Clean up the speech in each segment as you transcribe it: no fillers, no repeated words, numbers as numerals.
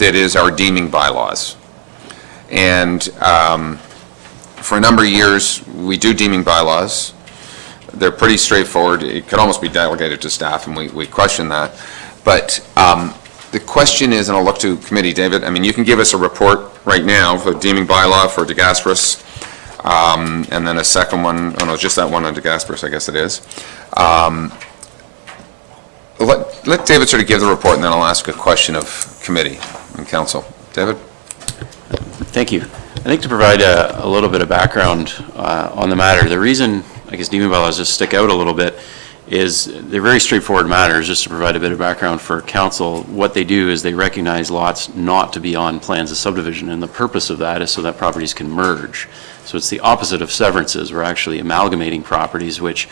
that is our deeming bylaws. And for a number of years, we do deeming bylaws. They're pretty straightforward. It could almost be delegated to staff, and we question that. But the question is, and I'll look to committee, David, I mean, you can give us a report right now for deeming bylaw for DeGasperis, and then a second one, oh no, just that one on DeGasperis, I guess it is. Let David sort of give the report, and then I'll ask a question of committee and council. David? Thank you. I think to provide a little bit of background on the matter, the reason I guess deeming bylaws just stick out a little bit is they're very straightforward matters. Just to provide a bit of background for council, what they do is they recognize lots not to be on plans of subdivision, and the purpose of that is so that properties can merge. So it's the opposite of severances. We're actually amalgamating properties, which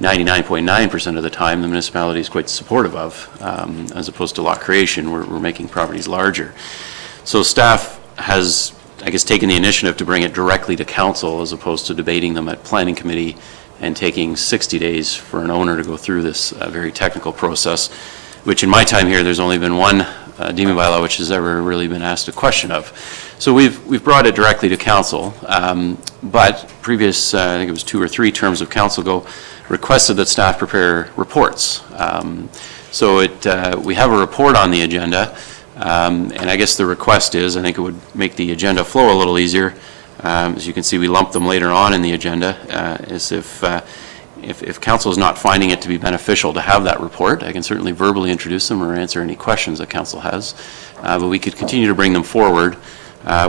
99.9% of the time the municipality is quite supportive of, as opposed to lot creation. We're making properties larger. So staff has, I guess, taken the initiative to bring it directly to council as opposed to debating them at planning committee and taking 60 days for an owner to go through this very technical process, which in my time here, there's only been one deeming bylaw which has ever really been asked a question of. So we've brought it directly to council, but previous, I think it was 2 or 3 terms of council ago, requested that staff prepare reports. So we have a report on the agenda, and I guess the request is, I think it would make the agenda flow a little easier. As you can see, we lump them later on in the agenda, as if council is not finding it to be beneficial to have that report, I can certainly verbally introduce them or answer any questions that council has, but we could continue to bring them forward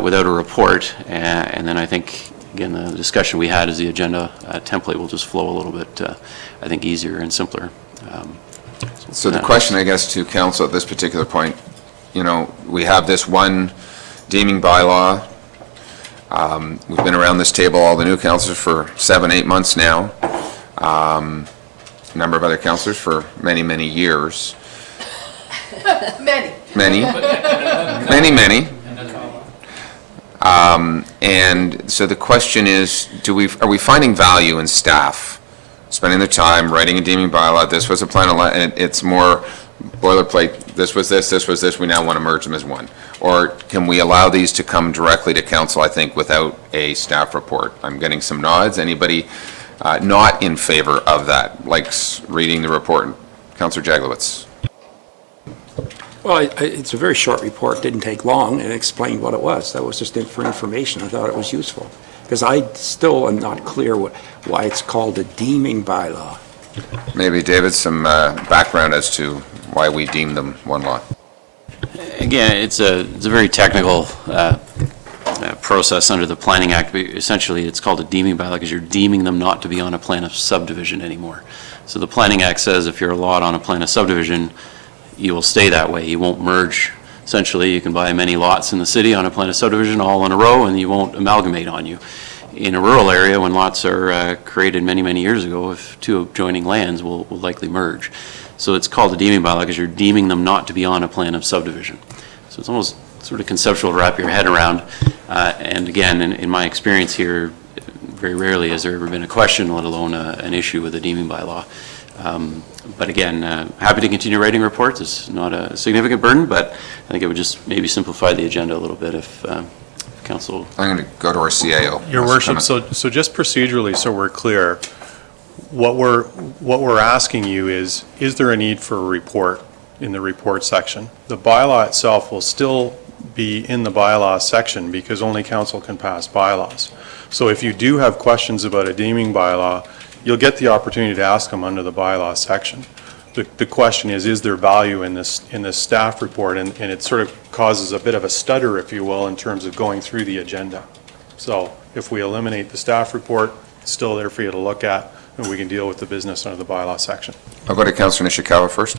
without a report, and then I think, again, the discussion we had is the agenda template will just flow a little bit, I think, easier and simpler. So the question, I guess, to council at this particular point, you know, we have this one deeming bylaw. We've been around this table, all the new councillors, for 7-8 months now. A number of other councillors for many, many years. Many. And so the question is, are we finding value in staff spending the time writing a deeming bylaw? This was a plan, and it's more boilerplate. This was this. We now want to merge them as one. Or can we allow these to come directly to council, I think, without a staff report? I'm getting some nods. Anybody not in favor of that, likes reading the report? Councillor Jaglowitz. Well, it's a very short report. Didn't take long, and explained what it was. That was just for information. I thought it was useful, because I still am not clear why it's called a deeming bylaw. Maybe, David, some background as to why we deem them one lot. Again, it's a very technical process under the Planning Act. Essentially, it's called a deeming bylaw because you're deeming them not to be on a plan of subdivision anymore. So the Planning Act says if you're a lot on a plan of subdivision, you will stay that way. You won't merge. Essentially, you can buy many lots in the city on a plan of subdivision all in a row, and you won't amalgamate on you. In a rural area, when lots are created many, many years ago, if 2 adjoining lands will likely merge. So it's called a deeming bylaw because you're deeming them not to be on a plan of subdivision. So it's almost sort of conceptual to wrap your head around. And again, in my experience here, very rarely has there ever been a question, let alone an issue with a deeming bylaw. But again, happy to continue writing reports. It's not a significant burden, but I think it would just maybe simplify the agenda a little bit if council. I'm going to go to our CAO. Your Worship, so just procedurally, so we're clear, what we're asking you is there a need for a report in the report section? The bylaw itself will still be in the bylaw section because only council can pass bylaws. So if you do have questions about a deeming bylaw, you'll get the opportunity to ask them under the bylaw section. The question is there value in this staff report? And it sort of causes a bit of a stutter, if you will, in terms of going through the agenda. So if we eliminate the staff report, it's still there for you to look at, and we can deal with the business under the bylaw section. I'll go to Councillor Nishikawa first.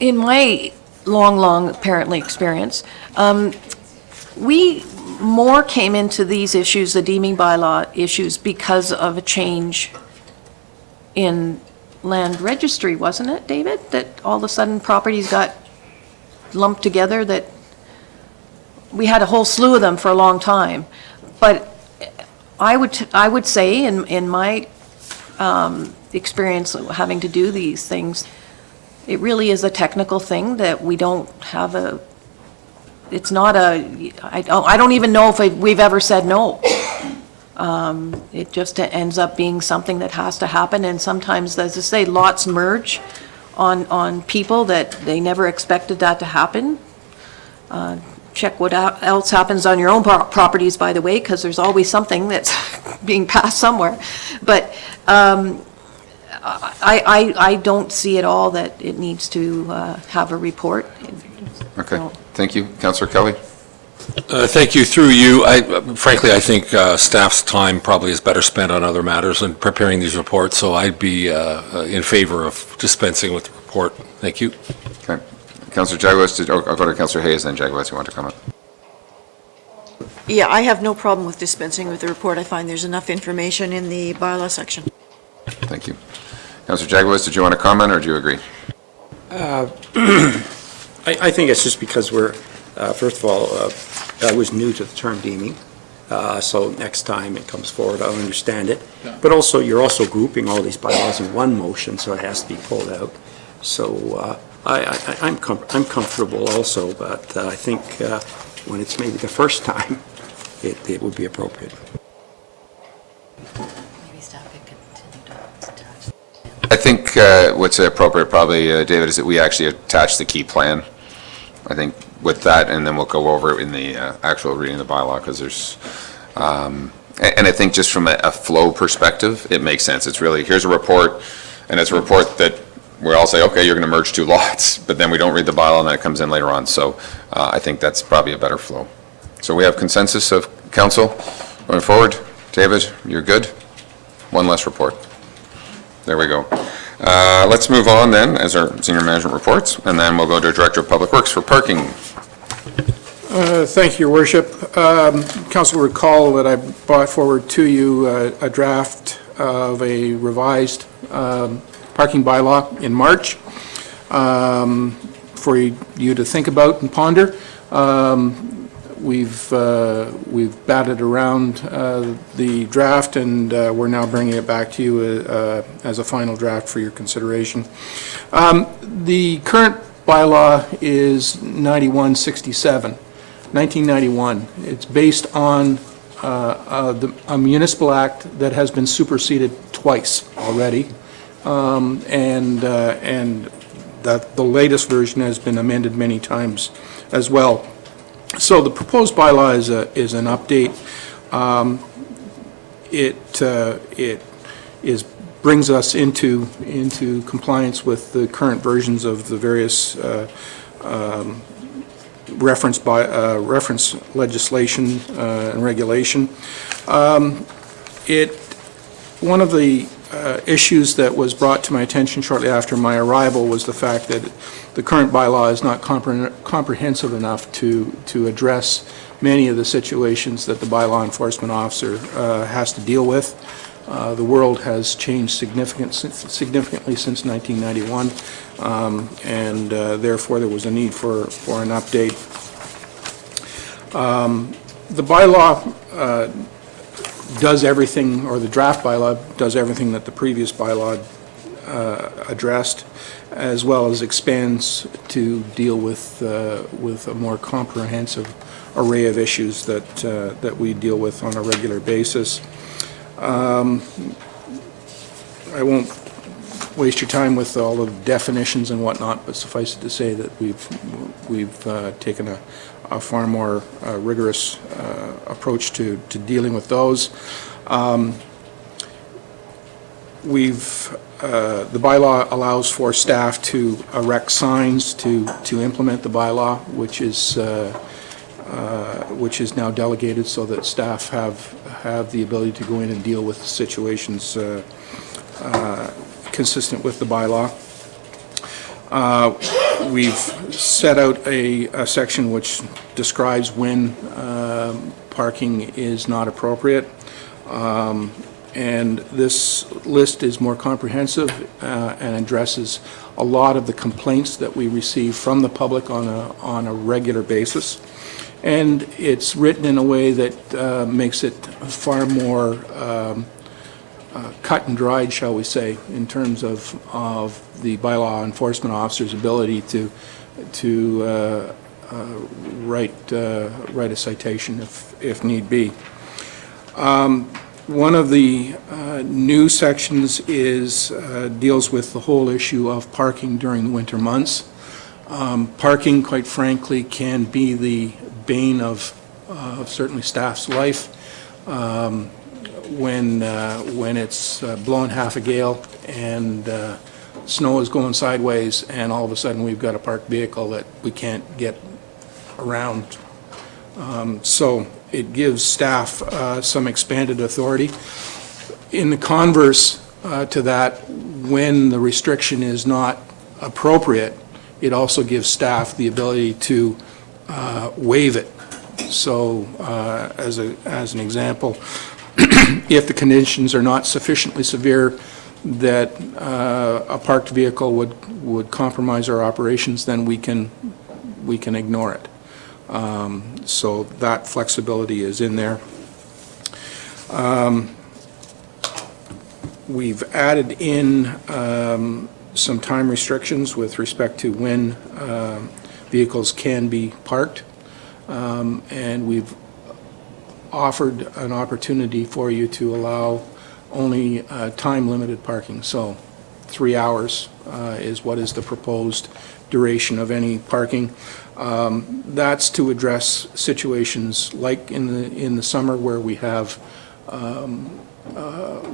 In my long, apparently, experience, we more came into these issues, the deeming bylaw issues, because of a change in land registry, wasn't it, David? That all of a sudden properties got lumped together, that we had a whole slew of them for a long time. But I would say, in my experience having to do these things, it really is a technical thing that we don't have it's not I don't even know if we've ever said no. It just ends up being something that has to happen, and sometimes, as I say, lots merge on people that they never expected that to happen. Check what else happens on your own properties, by the way, because there's always something that's being passed somewhere. But I don't see at all that it needs to have a report. Okay, So- thank you. Councillor Kelly? Thank you. Through you, frankly, I think staff's time probably is better spent on other matters than preparing these reports, so I'd be in favor of dispensing with the report. Thank you. Okay. Councillor Jaglowitz, I'll go to Councillor Hayes, then Jaglowitz, you want to comment? Yeah, I have no problem with dispensing with the report. I find there's enough information in the bylaw section. Thank you. Councillor Jaglowitz, did you want to comment, or do you agree? I think it's just because we're, first of all, I was new to the term deeming, so next time it comes forward, I'll understand it. But also, you're also grouping all these bylaws in one motion, so it has to be pulled out. So I'm comfortable also, but I think when it's maybe the first time, it would be appropriate. I think what's appropriate probably, David, is that we actually attach the key plan, I think, with that, and then we'll go over it in the actual reading of the bylaw, because there's, and I think just from a flow perspective, it makes sense. It's really, here's a report, and it's a report that we all say, okay, you're going to merge two lots, but then we don't read the bylaw, and then it comes in later on. So I think that's probably a better flow. So we have consensus of council going forward. David, you're good? One less report. There we go. Let's move on then, as our senior management reports, and then we'll go to Director of Public Works for parking. Thank you, Your Worship. Council will recall that I brought forward to you a draft of a revised parking bylaw in March for you to think about and ponder. We've batted around the draft, and we're now bringing it back to you as a final draft for your consideration. The current bylaw is 1991. It's based on a municipal act that has been superseded twice already, and that the latest version has been amended many times as well. So the proposed bylaw is an update. It brings us into compliance with the current versions of the various reference legislation and regulation. One of the issues that was brought to my attention shortly after my arrival was the fact that the current bylaw is not comprehensive enough to address many of the situations that the bylaw enforcement officer has to deal with. The world has changed significantly since 1991, and therefore there was a need for an update. The bylaw does everything, or the draft bylaw does everything that the previous bylaw addressed, as well as expands to deal with a more comprehensive array of issues that we deal with on a regular basis. I won't waste your time with all the definitions and whatnot, but suffice it to say that we've taken a far more rigorous approach to dealing with those. The bylaw allows for staff to erect signs to implement the bylaw, which is now delegated, so that staff have the ability to go in and deal with situations consistent with the bylaw. We've set out a section which describes when parking is not appropriate. And this list is more comprehensive and addresses a lot of the complaints that we receive from the public on a regular basis. And it's written in a way that makes it far more cut and dried, shall we say, in terms of the bylaw enforcement officer's ability to write a citation if need be. One of the new sections deals with the whole issue of parking during the winter months. Parking, quite frankly, can be the bane of certainly staff's life. When it's blowing half a gale and snow is going sideways, and all of a sudden we've got a parked vehicle that we can't get around. So it gives staff some expanded authority. In the converse to that, when the restriction is not appropriate, it also gives staff the ability to waive it. So as an example, if the conditions are not sufficiently severe that a parked vehicle would compromise our operations, then we can ignore it. So that flexibility is in there. We've added in some time restrictions with respect to when vehicles can be parked, and we've offered an opportunity for you to allow only time-limited parking. So 3 hours is what is the proposed duration of any parking. That's to address situations like in the summer where we have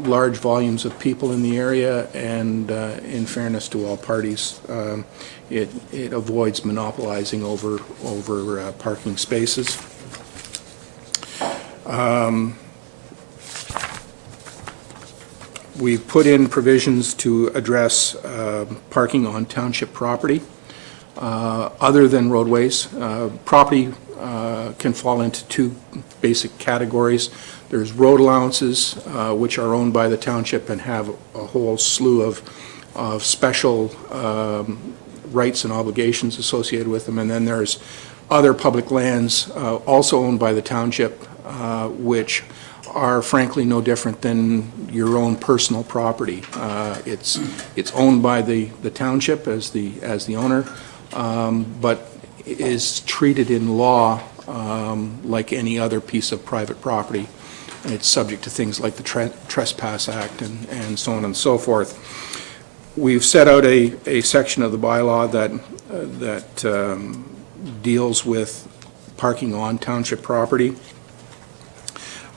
large volumes of people in the area, and in fairness to all parties, it avoids monopolizing over parking spaces. We've put in provisions to address parking on township property other than roadways. Property can fall into two basic categories. There's road allowances, which are owned by the township and have a whole slew of special rights and obligations associated with them. And then there's other public lands also owned by the township, which are frankly no different than your own personal property. It's owned by the township as the owner, but is treated in law like any other piece of private property. It's subject to things like the Trespass Act and so on and so forth. We've set out a section of the bylaw that deals with parking on township property.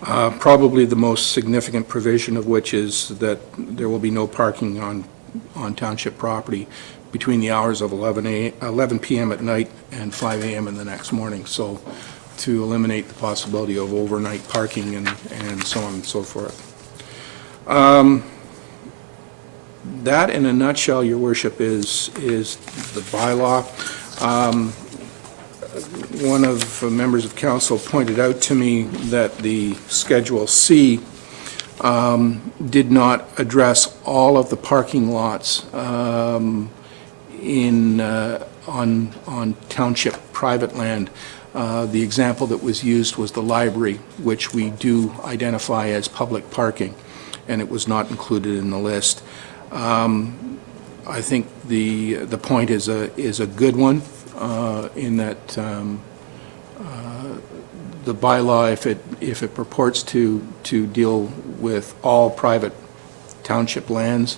Probably the most significant provision of which is that there will be no parking on township property between the hours of 11 p.m. at night and 5 a.m. in the next morning. So to eliminate the possibility of overnight parking and so on and so forth. That in a nutshell, Your Worship, is the bylaw. One of the members of council pointed out to me that the Schedule C did not address all of the parking lots on township private land. The example that was used was the library, which we do identify as public parking, and it was not included in the list. I think the point is a good one, in that the bylaw, if it purports to deal with all private township lands,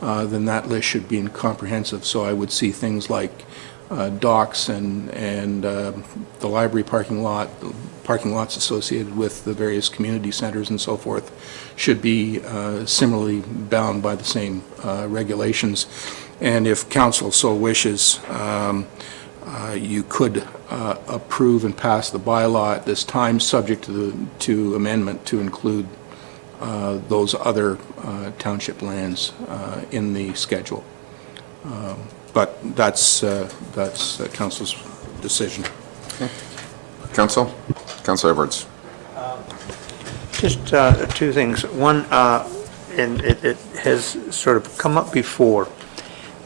then that list should be comprehensive. So I would see things like docks and the library parking lots associated with the various community centers and so forth should be similarly bound by the same regulations. And if council so wishes, you could approve and pass the bylaw at this time, subject to amendment to include those other township lands in the schedule. But that's council's decision. Okay. Councillor Edwards. Just two things. One, and it has sort of come up before,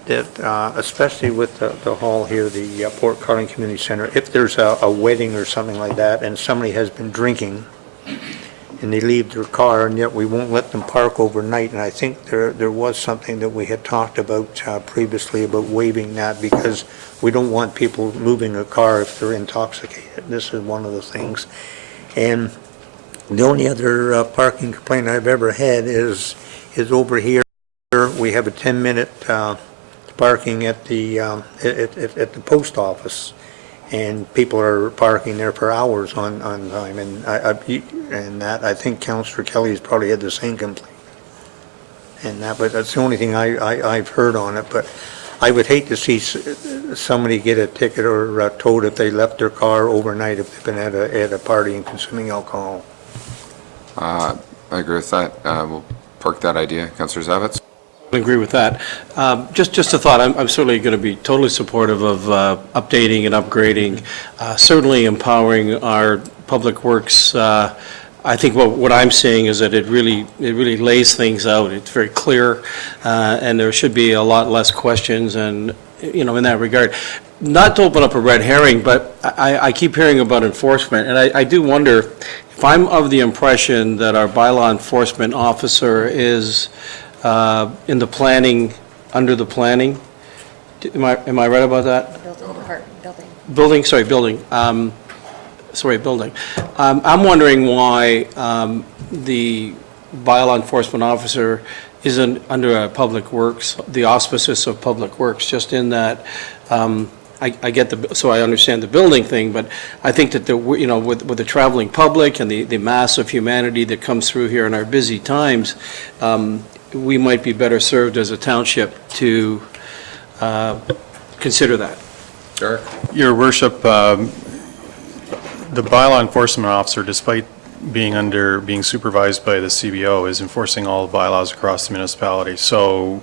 that especially with the hall here, the Port Carling Community Center, if there's a wedding or something like that and somebody has been drinking and they leave their car, and yet we won't let them park overnight. And I think there was something that we had talked about previously about waiving that, because we don't want people moving a car if they're intoxicated. This is one of the things. And the only other parking complaint I've ever had is over here. We have a 10-minute parking at the post office, and people are parking there for hours on time. And I think Councillor Kelly's probably had the same complaint. And but that's the only thing I've heard on it. But I would hate to see somebody get a ticket or towed if they left their car overnight if they've been at a party and consuming alcohol. I agree with that. We'll park that idea. Councillor Jaglowitz? I agree with that. Just a thought, I'm certainly going to be totally supportive of updating and upgrading, certainly empowering our public works. I think what I'm seeing is that it really lays things out. It's very clear, and there should be a lot less questions, and, you know, in that regard. Not to open up a red herring, but I keep hearing about enforcement, and I do wonder if I'm of the impression that our bylaw enforcement officer is in the planning, under the planning. Am I right about that? Building. Building. I'm wondering why the bylaw enforcement officer isn't under Public Works, the auspices of Public Works, just in that I get so I understand the building thing, but I think that with the traveling public and the mass of humanity that comes through here in our busy times, we might be better served as a township to consider that. Derek? Your Worship, the bylaw enforcement officer, despite being supervised by the CBO, is enforcing all the bylaws across the municipality. So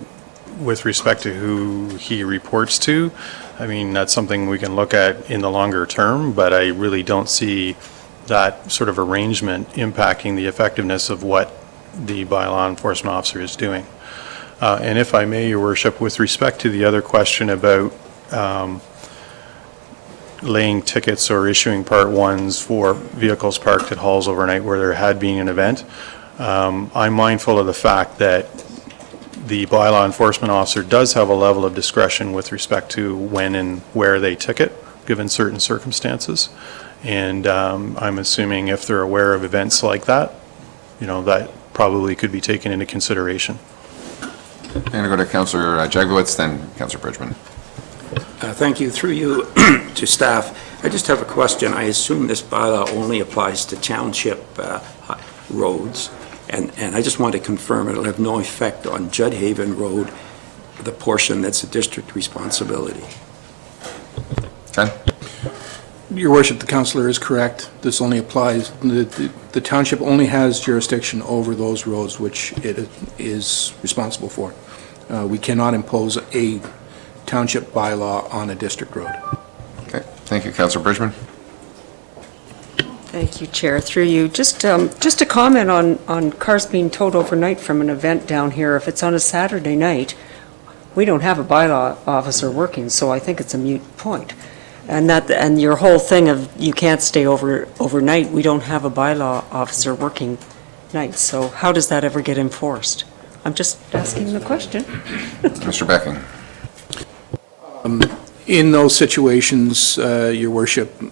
with respect to who he reports to, I mean, that's something we can look at in the longer term, but I really don't see that sort of arrangement impacting the effectiveness of what the bylaw enforcement officer is doing. And if I may, Your Worship, with respect to the other question about laying tickets or issuing Part 1s for vehicles parked at halls overnight where there had been an event, I'm mindful of the fact that the bylaw enforcement officer does have a level of discretion with respect to when and where they ticket, given certain circumstances. And I'm assuming if they're aware of events like that, you know, that probably could be taken into consideration. I'm going to go to Councillor Jaglowitz, then Councillor Bridgman. Thank you. Through you to staff, I just have a question. I assume this bylaw only applies to township roads, and I just want to confirm it'll have no effect on Judhaven Road, the portion that's a district responsibility. Ken? Your Worship, the councillor is correct. This only applies, the township only has jurisdiction over those roads which it is responsible for. We cannot impose a township bylaw on a district road. Okay, thank you. Councillor Bridgman? Thank you, Chair. Through you, just a comment on cars being towed overnight from an event down here. If it's on a Saturday night, we don't have a bylaw officer working, so I think it's a moot point. And your whole thing of you can't stay overnight, we don't have a bylaw officer working nights, so how does that ever get enforced? I'm just asking the question. Mr. Becking? In those situations, Your Worship,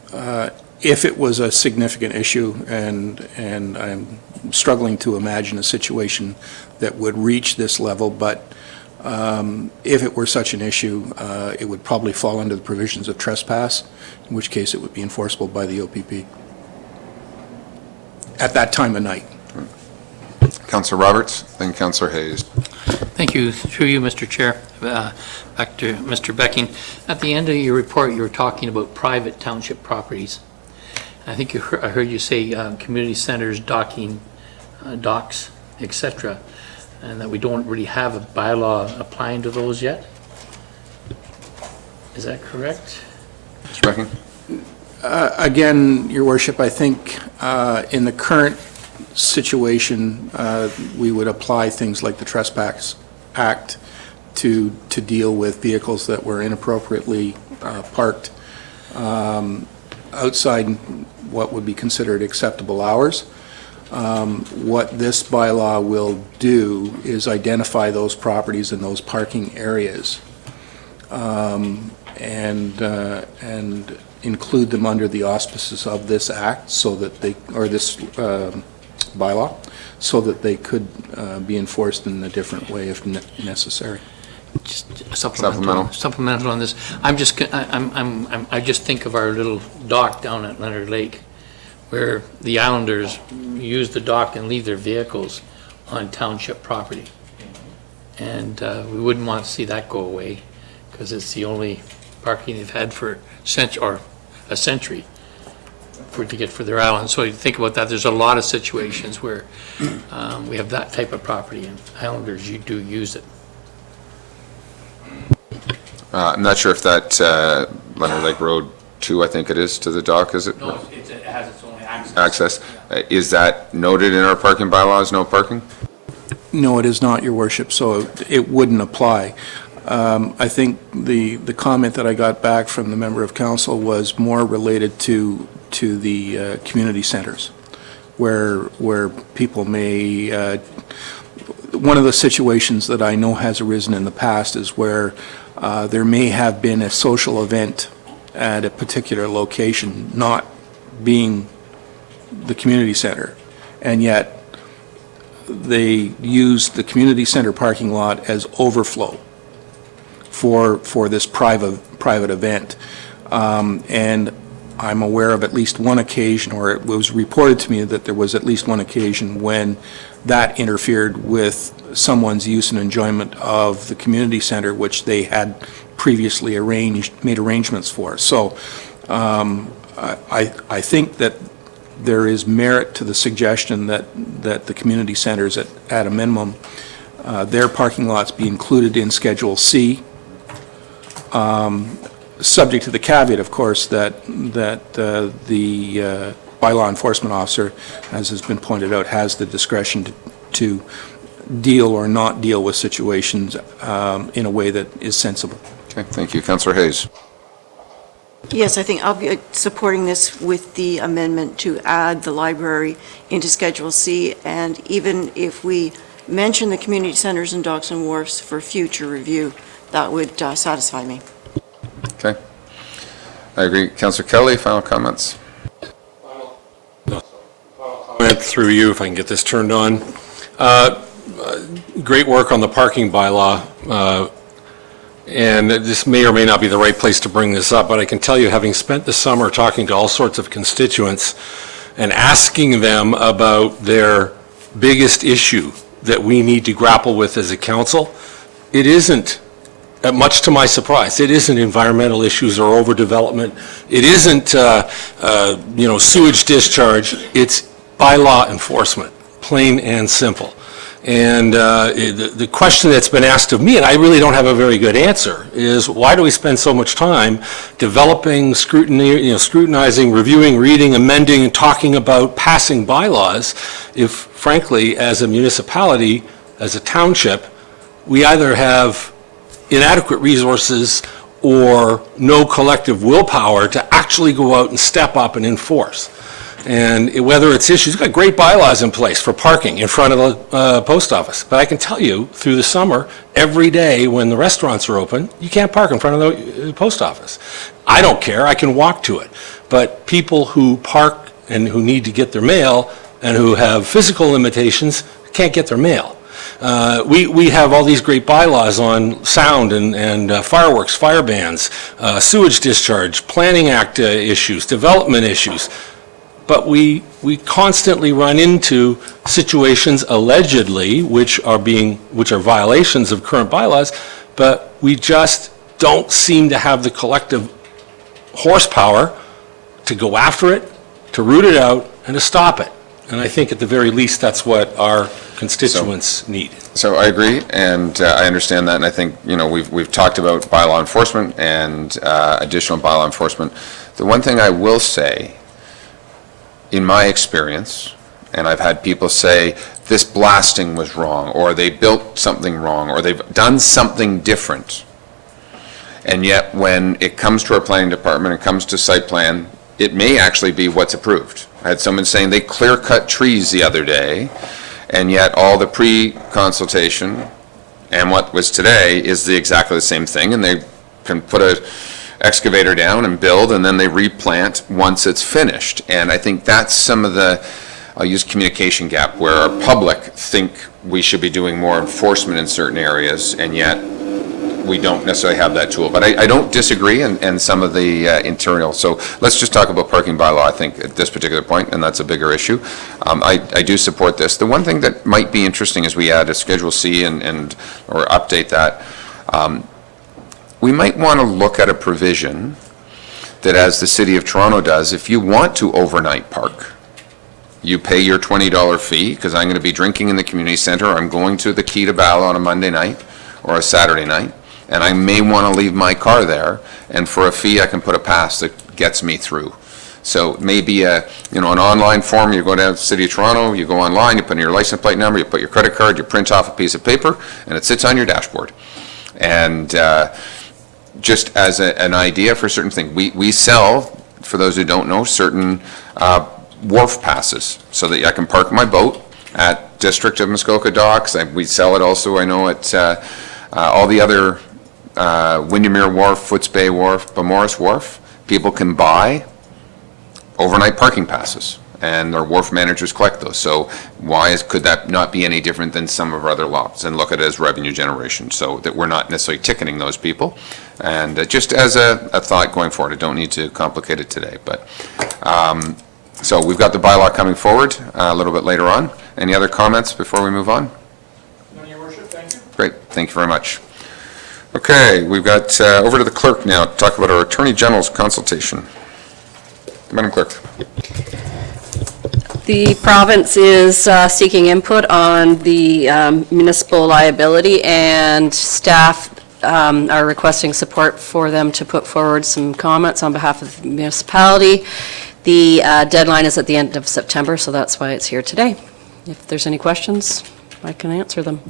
if it was a significant issue, and I'm struggling to imagine a situation that would reach this level, but if it were such an issue, it would probably fall under the provisions of trespass, in which case it would be enforceable by the OPP at that time of night. Councillor Roberts, then Councillor Hayes. Thank you. Through you, Mr. Chair. Back to Mr. Becking. At the end of your report, you were talking about private township properties. I think I heard you say community centers, docking, docks, etc., and that we don't really have a bylaw applying to those yet. Is that correct? Mr. Becking? Again, Your Worship, I think in the current situation, we would apply things like the Trespass Act to deal with vehicles that were inappropriately parked outside what would be considered acceptable hours. What this bylaw will do is identify those properties and those parking areas, and include them under the auspices of this act, so that they, or this bylaw, so that they could be enforced in a different way if necessary. Just supplemental on this. I just think of our little dock down at Leonard Lake, where the islanders use the dock and leave their vehicles on township property. And we wouldn't want to see that go away, because it's the only parking they've had for a century to get for their island. So you think about that, there's a lot of situations where we have that type of property, and islanders, you do use it. I'm not sure if that Leonard Lake Road 2, I think it is, to the dock, is it? No, it has its own access. Access. Is that noted in our parking bylaws, no parking? No, it is not, Your Worship, so it wouldn't apply. I think the comment that I got back from the member of council was more related to the community centers, where people may, one of the situations that I know has arisen in the past is where there may have been a social event at a particular location, not being the community center, and yet they use the community center parking lot as overflow for this private event. And I'm aware of at least one occasion, or it was reported to me that there was at least one occasion when that interfered with someone's use and enjoyment of the community center, which they had previously made arrangements for. So I think that there is merit to the suggestion that the community centers, at a minimum, their parking lots be included in Schedule C, subject to the caveat, of course, that the bylaw enforcement officer, as has been pointed out, has the discretion to deal or not deal with situations in a way that is sensible. Okay, thank you. Councillor Hayes. Yes, I think I'll be supporting this with the amendment to add the library into Schedule C, and even if we mention the community centers and docks and wharfs for future review, that would satisfy me. Okay. I agree. Councillor Kelly, final comments? Comment through you, if I can get this turned on. Great work on the parking bylaw. And this may or may not be the right place to bring this up, but I can tell you, having spent the summer talking to all sorts of constituents and asking them about their biggest issue that we need to grapple with as a council, it isn't, much to my surprise, it isn't environmental issues or overdevelopment. It isn't, sewage discharge. It's bylaw enforcement, plain and simple. And the question that's been asked of me, and I really don't have a very good answer, is why do we spend so much time developing, scrutinizing, reviewing, reading, amending, and talking about passing bylaws if, frankly, as a municipality, as a township, we either have inadequate resources or no collective willpower to actually go out and step up and enforce. And whether it's issues, we've got great bylaws in place for parking in front of the post office. But I can tell you, through the summer, every day when the restaurants are open, you can't park in front of the post office. I don't care, I can walk to it. But people who park and who need to get their mail and who have physical limitations can't get their mail. We have all these great bylaws on sound and fireworks, fire bans, sewage discharge, Planning Act issues, development issues. But we constantly run into situations allegedly which are violations of current bylaws, but we just don't seem to have the collective horsepower to go after it, to root it out, and to stop it. And I think at the very least that's what our constituents need. So I agree, and I understand that, and I think, we've talked about bylaw enforcement and additional bylaw enforcement. The one thing I will say, in my experience, and I've had people say, this blasting was wrong, or they built something wrong, or they've done something different. And yet, when it comes to our planning department, it comes to site plan, it may actually be what's approved. I had someone saying they clear-cut trees the other day, and yet all the pre-consultation and what was today is exactly the same thing, and they can put a excavator down and build, and then they replant once it's finished. And I think that's some of the, I'll use communication gap, where our public think we should be doing more enforcement in certain areas, and yet we don't necessarily have that tool. But I don't disagree in some of the interior. So let's just talk about parking bylaw, I think, at this particular point, and that's a bigger issue. I do support this. The one thing that might be interesting as we add a Schedule C or update that, we might want to look at a provision that, as the City of Toronto does, if you want to overnight park, you pay your $20 fee, because I'm going to be drinking in the community center, I'm going to the Key to Battle on a Monday night or a Saturday night, and I may want to leave my car there, and for a fee, I can put a pass that gets me through. So maybe an online form, you go down to the City of Toronto, you go online, you put in your license plate number, you put your credit card, you print off a piece of paper, and it sits on your dashboard. And just as an idea for certain things, we sell, for those who don't know, certain wharf passes, so that I can park my boat at District of Muskoka docks. We sell it also, I know, at all the other Windermere Wharf, Foots Bay Wharf, Beaumaris Wharf. People can buy overnight parking passes, and their wharf managers collect those. So could that not be any different than some of our other lots, and look at it as revenue generation, so that we're not necessarily ticketing those people? And just as a thought going forward, I don't need to complicate it today, but so we've got the bylaw coming forward a little bit later on. Any other comments before we move on? None, Your Worship, thank you. Great, thank you very much. Okay, we've got over to the clerk now to talk about our Attorney General's consultation. Madam Clerk. The province is seeking input on the municipal liability, and staff are requesting support for them to put forward some comments on behalf of the municipality. The deadline is at the end of September, so that's why it's here today. If there's any questions, I can answer them.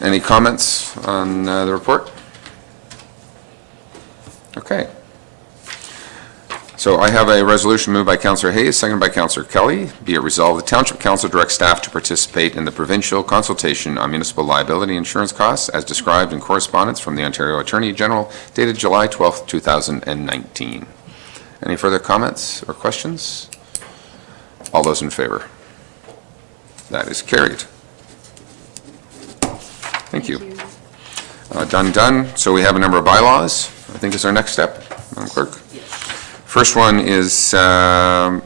Any comments on the report? Okay. So I have a resolution moved by Councillor Hayes, seconded by Councillor Kelly. Be it resolved, the Township Council directs staff to participate in the provincial consultation on municipal liability insurance costs as described in correspondence from the Ontario Attorney General dated July 12th, 2019. Any further comments or questions? All those in favor? That is carried. Thank you. Done. So we have a number of bylaws. I think is our next step, Madam Clerk. First one is, what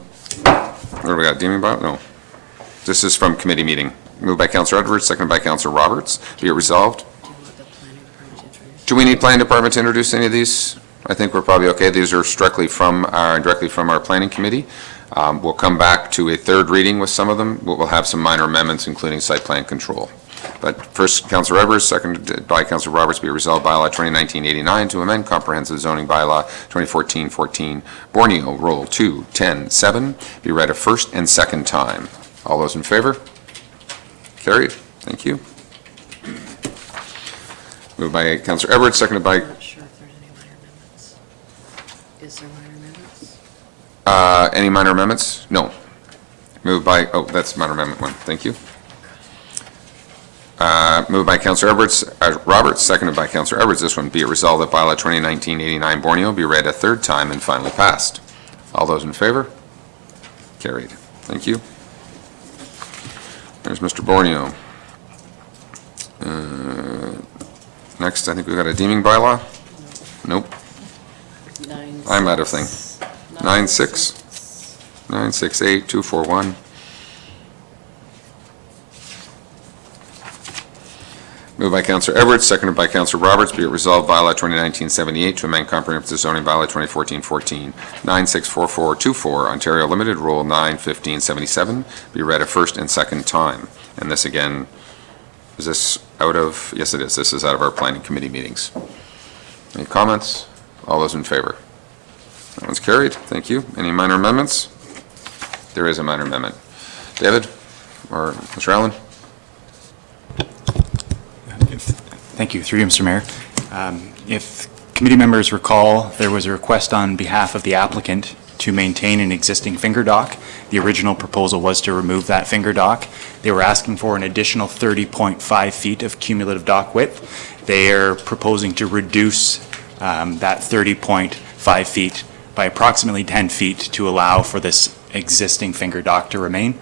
do we got, deeming bylaw? No. This is from committee meeting. Moved by Councillor Edwards, seconded by Councillor Roberts. Be it resolved. Do we need planning department to introduce any of these? I think we're probably okay. These are directly from our planning committee. We'll come back to a third reading with some of them. We'll have some minor amendments, including site plan control. But first, Councillor Edwards, seconded by Councillor Roberts, be it resolved, bylaw 2019-89 to amend comprehensive zoning bylaw 2014-14, Borneo, Roll 2-10-7, be read a first and second time. All those in favor? Carried. Thank you. Moved by Councillor Edwards, seconded by... I'm not sure if there's any minor amendments. Is there minor amendments? Any minor amendments? No. Moved by, that's minor amendment 1. Thank you. Moved by Councillor Roberts, seconded by Councillor Edwards. This one, be it resolved that bylaw 2019-89 Borneo be read a third time and finally passed. All those in favor? Carried. Thank you. There's Mr. Borneo. Next, I think we've got a deeming bylaw. Nope. I'm out of thing. 9-6. 968 241. Moved by Councillor Edwards, seconded by Councillor Roberts. Be it resolved, bylaw 2019-78 to amend comprehensive zoning bylaw 2014-14, 964424, Ontario Limited, Rule 9-1577, be read a first and second time. And this again, is this out of, yes it is, this is out of our planning committee meetings. Any comments? All those in favor? That one's carried. Thank you. Any minor amendments? There is a minor amendment. David or Mr. Allen? Thank you. Through you, Mr. Mayor. If committee members recall, there was a request on behalf of the applicant to maintain an existing finger dock. The original proposal was to remove that finger dock. They were asking for an additional 30.5 feet of cumulative dock width. They are proposing to reduce that 30.5 feet by approximately 10 feet to allow for this existing finger dock to remain.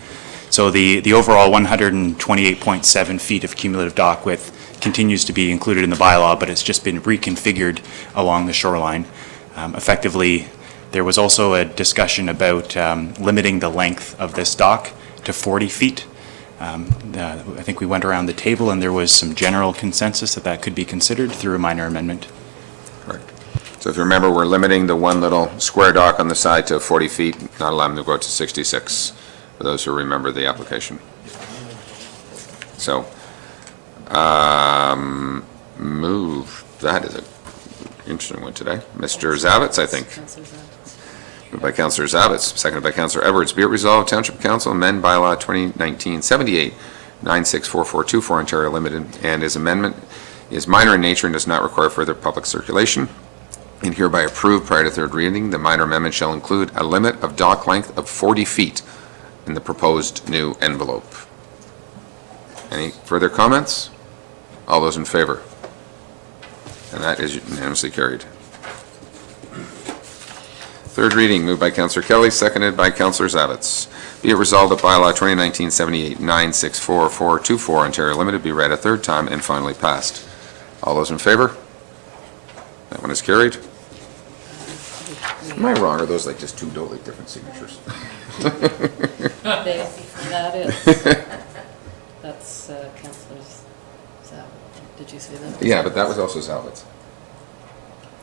So the overall 128.7 feet of cumulative dock width continues to be included in the bylaw, but it's just been reconfigured along the shoreline. Effectively, there was also a discussion about limiting the length of this dock to 40 feet. I think we went around the table and there was some general consensus that that could be considered through a minor amendment. Correct. So if you remember, we're limiting the one little square dock on the side to 40 feet, not allowing them to go out to 66, for those who remember the application. So, move, that is an interesting one today. Mr. Zavitz, I think. Moved by Councillor Zavitz, seconded by Councillor Edwards. Be it resolved, Township Council amend bylaw 2019-78, 964424 Ontario Limited, and his amendment is minor in nature and does not require further public circulation. And hereby approved prior to third reading, the minor amendment shall include a limit of dock length of 40 feet in the proposed new envelope. Any further comments? All those in favor? And that is unanimously carried. Third reading, moved by Councillor Kelly, seconded by Councillor Zavitz. Be it resolved that bylaw 2019-78, 964424 Ontario Limited be read a third time and finally passed. All those in favor? That one is carried. Am I wrong, or are those like just two totally different signatures? That is, that's Councillor's, did you say that? Yeah, but that was also Zavitz.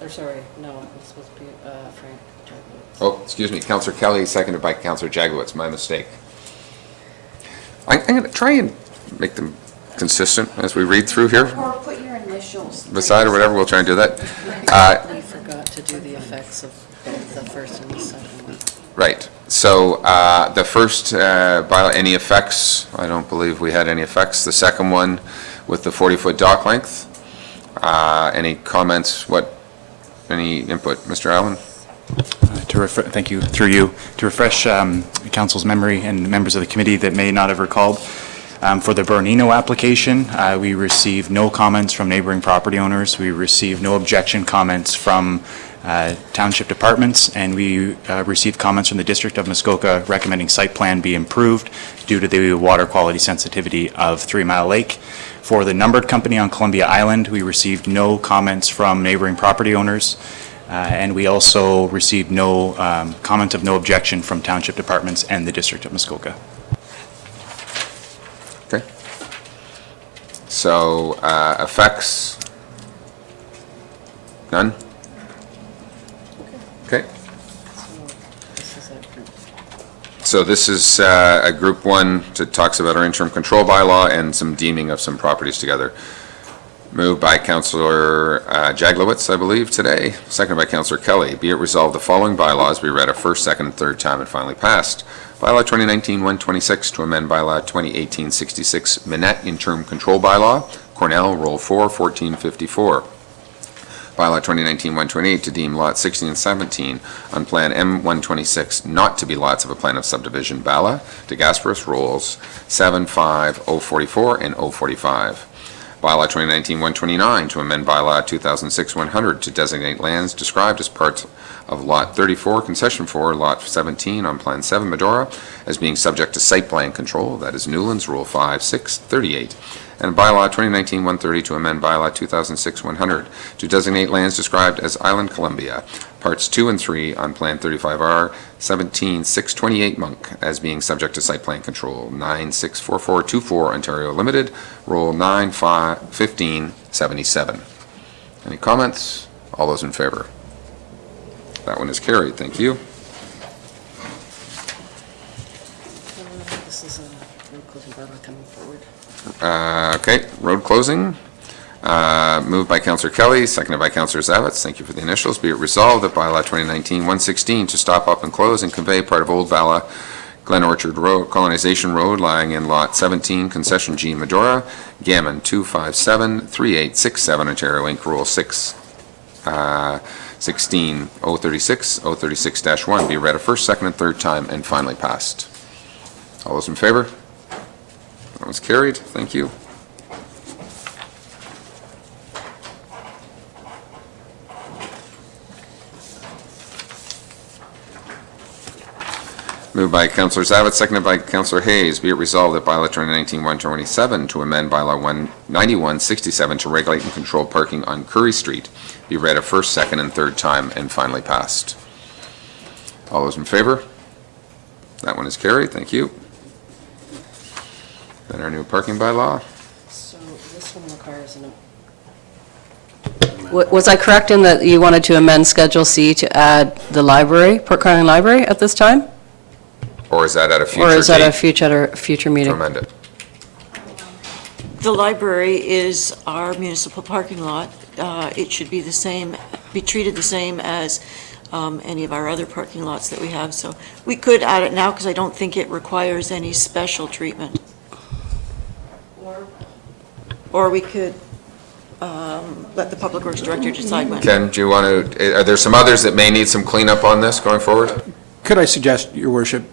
Or sorry, no, it was supposed to be Frank Jaglowitz. Oh, excuse me, Councillor Kelly, seconded by Councillor Jaglowitz, my mistake. I'm going to try and make them consistent as we read through here. Or put your initials. Beside or whatever, we'll try and do that. We forgot to do the effects of both the first and the second one. Right. So the first bylaw, any effects? I don't believe we had any effects. The second one with the 40-foot dock length. Any comments? Any input? Mr. Allen? Thank you, through you. To refresh Council's memory and members of the committee that may not have recalled, for the Bernino application, we received no comments from neighboring property owners. We received no objection comments from township departments, and we received comments from the District of Muskoka recommending site plan be improved due to the water quality sensitivity of 3 Mile Lake. For the numbered company on Columbia Island, we received no comments from neighboring property owners, and we also received no comment of no objection from township departments and the District of Muskoka. Okay. So effects? None? Okay. So this is a group one that talks about our interim control bylaw and some deeming of some properties together. Moved by Councillor Jaglowitz, I believe, today. Seconded by Councillor Kelly. Be it resolved the following bylaws be read a first, second, and third time and finally passed. Bylaw 2019-126 to amend bylaw 2018-66 Minett interim control bylaw. Cornell, Roll 4, 1454. Bylaw 2019-128 to deem lots 16 and 17 on Plan M126 not to be lots of a plan of subdivision. Bala, DeGasperis, Rolls 7, 5, 044, and 045. Bylaw 2019-129 to amend Bylaw 2006-100 to designate lands described as parts of Lot 34, Concession 4, Lot 17 on Plan 7, Medora, as being subject to site plan control. That is Newlands, Rule 5, 6, 38. And Bylaw 2019-130 to amend Bylaw 2006-100 to designate lands described as Island Columbia, Parts 2 and 3 on Plan 35R, 17-628 Monk, as being subject to site plan control. 964424 Ontario Limited, Roll 9-15-77. Any comments? All those in favor? That one is carried. Thank you. This is a road closing bylaw coming forward. Okay, road closing. Moved by Councillor Kelly, seconded by Councillor Zavitz. Thank you for the initials. Be it resolved that bylaw 2019-116 to stop up and close and convey part of Old Bala Glen Orchard Road, Colonization Road, lying in Lot 17, Concession G, Medora, Gammon 257-3867, Ontario Inc., Rule 6, 16, 036, 036-1 be read a first, second, and third time and finally passed. All those in favor? That was carried. Thank you. Moved by Councillor Zavitz, seconded by Councillor Hayes. Be it resolved that bylaw 2019-127 to amend bylaw 191-67 to regulate and control parking on Curry Street be read a first, second, and third time and finally passed. All those in favor? That one is carried. Thank you. Then our new parking bylaw. So this one requires Was I correct in that you wanted to amend Schedule C to add the library, Port Carling Library at this time? Or is that at a future Or is that a date future to meeting? amend it? The library is our municipal parking lot. It should be the same, be treated the same as any of our other parking lots that we have. So we could add it now because I don't think it requires any special treatment. Or we could let the Public Works Director decide when. Ken, do you want to, are there some others that may need some cleanup on this going forward? Could I suggest, Your Worship,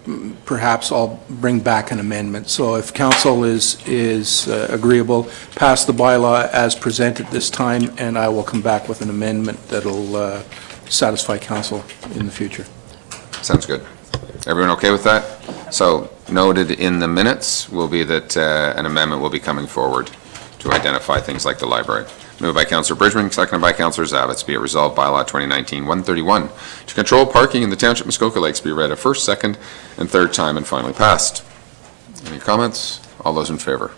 perhaps I'll bring back an amendment? So if council is agreeable, pass the bylaw as presented this time, and I will come back with an amendment that'll satisfy council in the future. Sounds good. Everyone okay with that? So noted in the minutes will be that an amendment will be coming forward to identify things like the library. Moved by Councillor Bridgman, seconded by Councillor Zavitz. Be it resolved, bylaw 2019-131 to control parking in the Township Muskoka Lakes be read a first, second, and third time and finally passed. Any comments? All those in favor?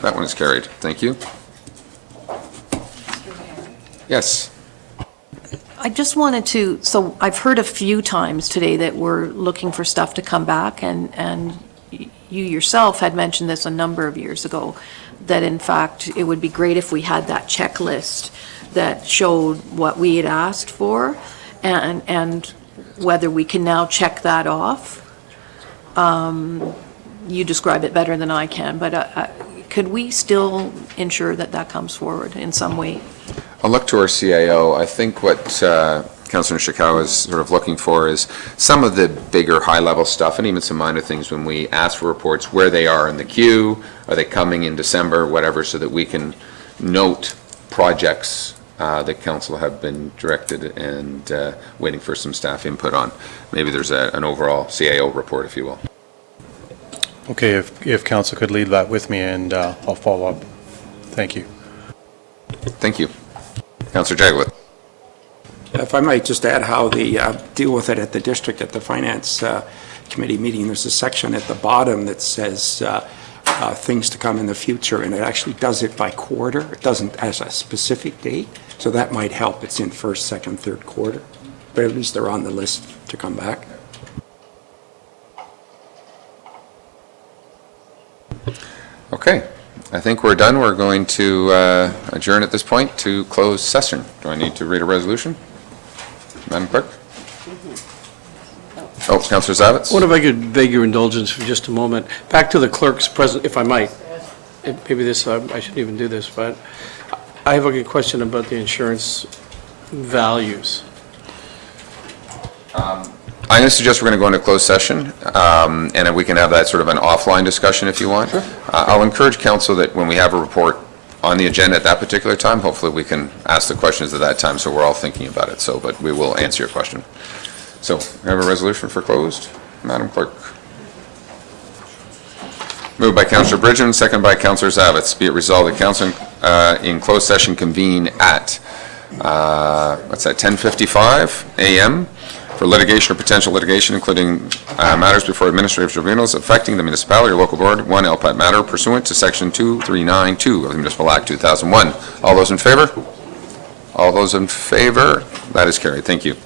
That one is carried. Thank you. Yes. I just wanted to, so I've heard a few times today that we're looking for stuff to come back, and you yourself had mentioned this a number of years ago, that in fact, it would be great if we had that checklist that showed what we had asked for, and whether we can now check that off. You describe it better than I can, but could we still ensure that that comes forward in some way? I'll look to our CAO. I think what Councillor Nishikawa is sort of looking for is some of the bigger high-level stuff and even some minor things when we ask for reports, where they are in the queue, are they coming in December, whatever, so that we can note projects that council have been directed and waiting for some staff input on. Maybe there's an overall CAO report, if you will. Okay, if council could leave that with me, and I'll follow up. Thank you. Thank you. Councillor Jaglowitz. If I might just add how they deal with it at the district, at the Finance Committee meeting, there's a section at the bottom that says things to come in the future, and it actually does it by quarter. It doesn't as a specific date, so that might help. It's in first, second, third quarter, but at least they're on the list to come back. Okay, I think we're done. We're going to adjourn at this point to close session. Do I need to read a resolution? Madam Clerk? Oh, Councillor Zavitz? What if I could beg your indulgence for just a moment? Back to the clerk's present, if I might. Maybe this, I shouldn't even do this, but I have a good question about the insurance values. I'm going to suggest we're going to go into closed session, and we can have that sort of an offline discussion if you want. Sure. I'll encourage council that when we have a report on the agenda at that particular time, hopefully we can ask the questions at that time so we're all thinking about it. So, but we will answer your question. So, we have a resolution for closed. Madam Clerk. Moved by Councillor Bridgman, second by Councillor Zavitz. Be it resolved that council in closed session convene at, 10:55 a.m. for litigation or potential litigation, including matters before administrative tribunals affecting the municipality or local board, one LPAT matter pursuant to Section 2392 of the Municipal Act 2001. All those in favor? All those in favor? That is carried. Thank you.